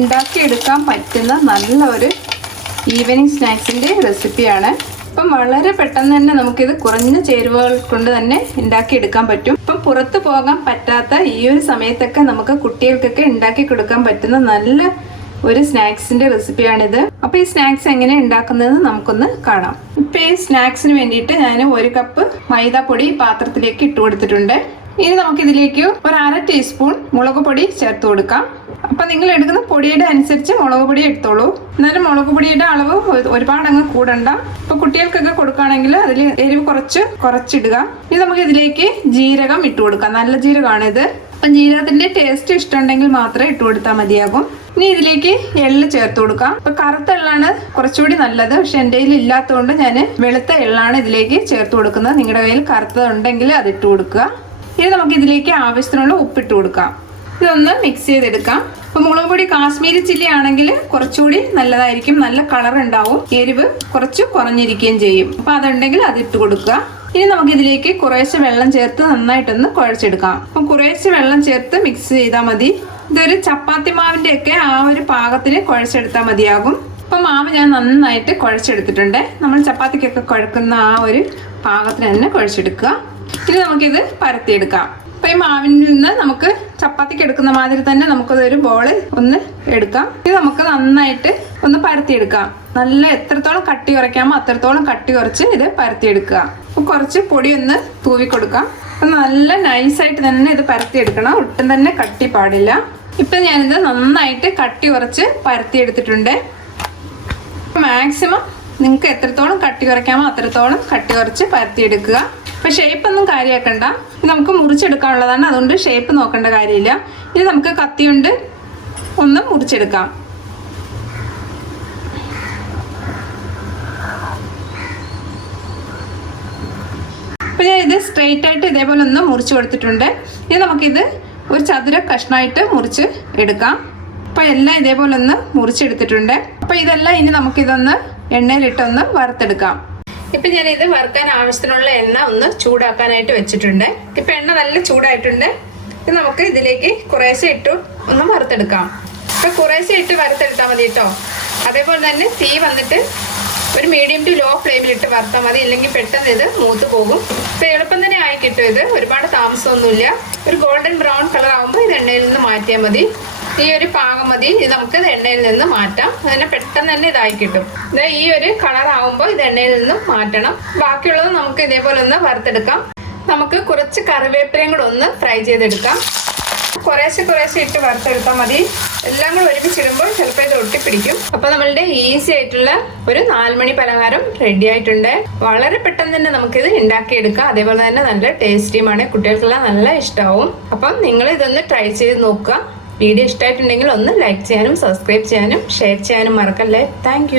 ഉണ്ടാക്കിയെടുക്കാൻ പറ്റുന്ന നല്ല ഒരു ഈവനിങ് സ്നാക്സിൻ്റെ റെസിപ്പിയാണ്. അപ്പം വളരെ പെട്ടെന്ന് തന്നെ നമുക്കിത് കുറഞ്ഞ ചേരുവകൾ കൊണ്ട് തന്നെ ഉണ്ടാക്കിയെടുക്കാൻ പറ്റും. ഇപ്പം പുറത്ത് പോകാൻ പറ്റാത്ത ഈ ഒരു സമയത്തൊക്കെ നമുക്ക് കുട്ടികൾക്കൊക്കെ ഉണ്ടാക്കി കൊടുക്കാൻ പറ്റുന്ന നല്ല ഒരു സ്നാക്സിൻ്റെ റെസിപ്പിയാണിത്. അപ്പോൾ ഈ സ്നാക്സ് എങ്ങനെ ഉണ്ടാക്കുന്നതെന്ന് നമുക്കൊന്ന് കാണാം. ഇപ്പം ഈ സ്നാക്സിന് വേണ്ടിയിട്ട് ഞാൻ 1 കപ്പ് മൈദാപ്പൊടി പാത്രത്തിലേക്ക് ഇട്ട് കൊടുത്തിട്ടുണ്ട്. ഇനി നമുക്കിതിലേക്ക് ഒരു 1/2 ടീസ്പൂൺ മുളക് പൊടി ചേർത്ത് കൊടുക്കാം. അപ്പം നിങ്ങൾ എടുക്കുന്ന പൊടിയുടെ അനുസരിച്ച് മുളക് പൊടി എടുത്തോളൂ. എന്നാലും മുളക് പൊടിയുടെ അളവ് ഒരുപാട് അങ്ങ് കൂടണ്ട. ഇപ്പം കുട്ടികൾക്കൊക്കെ കൊടുക്കുകയാണെങ്കിൽ അതിൽ എരിവ് കുറച്ചിടുക. ഇനി നമുക്ക് ഇതിലേക്ക് ജീരകം ഇട്ട് കൊടുക്കാം. നല്ല ജീരകമാണിത്. അപ്പം ജീരകത്തിന്റെ ടേസ്റ്റ് ഇഷ്ടമുണ്ടെങ്കിൽ മാത്രമേ ഇട്ട് കൊടുത്താൽ മതിയാകും. ഇനി ഇതിലേക്ക് എള്ള് ചേർത്ത് കൊടുക്കാം. ഇപ്പം കറുത്ത എള്ളാണ് കുറച്ചുകൂടി നല്ലത്. പക്ഷെ എൻ്റെ കയ്യിൽ ഇല്ലാത്തതുകൊണ്ട് ഞാൻ വെളുത്ത എള്ളാണ് ഇതിലേക്ക് ചേർത്ത് കൊടുക്കുന്നത്. നിങ്ങളുടെ കയ്യിൽ കറുത്തതുണ്ടെങ്കിൽ അത് ഇട്ട് കൊടുക്കുക. ഇനി നമുക്ക് ഇതിലേക്ക് ആവശ്യത്തിനുള്ള ഉപ്പിട്ട് കൊടുക്കാം. ഇതൊന്ന് മിക്സ് ചെയ്തെടുക്കാം. ഇപ്പം മുളക് പൊടി കാശ്മീരി ചില്ലി ആണെങ്കിൽ കുറച്ചുകൂടി നല്ലതായിരിക്കും. നല്ല കളർ ഉണ്ടാവും. എരിവ് കുറച്ച് കുറഞ്ഞിരിക്കുകയും ചെയ്യും. അപ്പം അതുണ്ടെങ്കിൽ അത് ഇട്ട് കൊടുക്കുക. ഇനി നമുക്ക് ഇതിലേക്ക് കുറേശ്ശെ വെള്ളം ചേർത്ത് നന്നായിട്ടൊന്ന് കുഴച്ചെടുക്കാം. അപ്പം കുറേശ്ശെ വെള്ളം ചേർത്ത് മിക്സ് ചെയ്താൽ മതി. ഇതൊരു ചപ്പാത്തി മാവിൻ്റെ ഒക്കെ ആ ഒരു പാകത്തിന് കുഴച്ചെടുത്താൽ മതിയാകും. അപ്പം മാവ് ഞാൻ നന്നായിട്ട് കുഴച്ചെടുത്തിട്ടുണ്ട്. നമ്മൾ ചപ്പാത്തിക്കൊക്കെ കുഴക്കുന്ന ആ ഒരു പാകത്തിന് തന്നെ കുഴച്ചെടുക്കുക. ഇനി നമുക്കിത് പരത്തിയെടുക്കാം. അപ്പം ഈ മാവിൽ നിന്ന് നമുക്ക് ചപ്പാത്തിക്ക് എടുക്കുന്ന മാതിരി തന്നെ നമുക്കതൊരു ബോള് ഒന്ന് എടുക്കാം. ഇത് നമുക്ക് നന്നായിട്ട് ഒന്ന് പരത്തിയെടുക്കാം. നല്ല എത്രത്തോളം കട്ടി കുറയ്ക്കാമോ അത്രത്തോളം കട്ടി കുറച്ച് ഇത് പരത്തിയെടുക്കുക. അപ്പം കുറച്ച് പൊടി ഒന്ന് തൂവി കൊടുക്കാം. അപ്പം നല്ല നൈസായിട്ട് തന്നെ ഇത് പരത്തിയെടുക്കണം. ഒട്ടും തന്നെ കട്ടി പാടില്ല. ഇപ്പം ഞാനിത് നന്നായിട്ട് കട്ടി കുറച്ച് പരത്തിയെടുത്തിട്ടുണ്ട്. മാക്സിമം നിങ്ങൾക്ക് എത്രത്തോളം കട്ടി കുറയ്ക്കാമോ അത്രത്തോളം കട്ടി കുറച്ച് പരത്തിയെടുക്കുക. അപ്പം ഷേപ്പൊന്നും കാര്യമാക്കണ്ട. ഇത് നമുക്ക് മുറിച്ചെടുക്കാനുള്ളതാണ്. അതുകൊണ്ട് ഷേപ്പ് നോക്കേണ്ട കാര്യമില്ല. ഇത് നമുക്ക് കത്തി കൊണ്ട് ഒന്ന് മുറിച്ചെടുക്കാം. അപ്പം ഞാൻ ഇത് സ്ട്രെയിറ്റ് ആയിട്ട് ഇതേപോലെ ഒന്ന് മുറിച്ച് കൊടുത്തിട്ടുണ്ട്. ഇനി നമുക്കിത് ഒരു ചതുര കഷ്ണമായിട്ട് മുറിച്ച് എടുക്കാം. അപ്പം എല്ലാം ഇതേപോലെ ഒന്ന് മുറിച്ചെടുത്തിട്ടുണ്ട്. അപ്പം ഇതെല്ലാം ഇനി നമുക്കിതൊന്ന് എണ്ണയിലിട്ടൊന്ന് വറുത്തെടുക്കാം. ഇപ്പം ഞാനിത് വറുക്കാൻ ആവശ്യത്തിനുള്ള എണ്ണ ഒന്ന് ചൂടാക്കാനായിട്ട് വെച്ചിട്ടുണ്ട്. ഇപ്പം എണ്ണ നല്ല ചൂടായിട്ടുണ്ട്. ഇത് നമുക്ക് ഇതിലേക്ക് കുറേശ്ശെ ഇട്ട് ഒന്ന് വറുത്തെടുക്കാം. ഇപ്പം കുറേശ്ശെ ഇട്ട് വറുത്തെടുത്താൽ മതി കേട്ടോ. അതേപോലെ തന്നെ തീ വന്നിട്ട് ഒരു മീഡിയം ടു ലോ ഫ്ലെയിമിലിട്ട് വറുത്താൽ മതി. ഇല്ലെങ്കിൽ പെട്ടെന്ന് ഇത് മൂത്ത് പോകും. ഇപ്പം എളുപ്പം തന്നെ ആയി കിട്ടും. ഇത് ഒരുപാട് താമസമൊന്നുമില്ല. ഒരു ഗോൾഡൻ ബ്രൗൺ കളർ ആകുമ്പോൾ ഇത് എണ്ണയിൽ നിന്ന് മാറ്റിയാൽ മതി. ഈ ഒരു പാകം മതി. ഇത് നമുക്ക് ഇത് എണ്ണയിൽ നിന്ന് മാറ്റാം. അതിനെ പെട്ടെന്ന് തന്നെ ഇതായി കിട്ടും. ഇത് ഈ ഒരു കളർ ആകുമ്പോൾ ഇത് എണ്ണയിൽ നിന്ന് മാറ്റണം. ബാക്കിയുള്ളത് നമുക്ക് ഇതേപോലെ ഒന്ന് വറുത്തെടുക്കാം. നമുക്ക് കുറച്ച് കറിവേപ്പിലയും കൂടെ ഒന്ന് ഫ്രൈ ചെയ്തെടുക്കാം. കുറേശ്ശെ ഇട്ട് വറുത്തെടുത്താൽ മതി. എല്ലാം കൂടെ ഒരുമിച്ചിടുമ്പോൾ ചിലപ്പോൾ ഇത് ഒട്ടിപ്പിടിക്കും. അപ്പോൾ നമ്മളുടെ ഈസി ആയിട്ടുള്ള ഒരു 4 മണി പലഹാരം റെഡി ആയിട്ടുണ്ട്. വളരെ പെട്ടെന്ന് തന്നെ നമുക്കിത് ഉണ്ടാക്കിയെടുക്കാം. അതേപോലെ തന്നെ നല്ല ടേസ്റ്റിയുമാണ്. കുട്ടികൾക്കെല്ലാം നല്ല ഇഷ്ടമാവും. അപ്പം നിങ്ങൾ ഇതൊന്ന് ട്രൈ ചെയ്ത് നോക്കുക. വീഡിയോ ഇഷ്ടമായിട്ടുണ്ടെങ്കിൽ ഒന്ന് ലൈക്ക് ചെയ്യാനും സബ്സ്ക്രൈബ് ചെയ്യാനും ഷെയർ ചെയ്യാനും മറക്കല്ലേ. താങ്ക്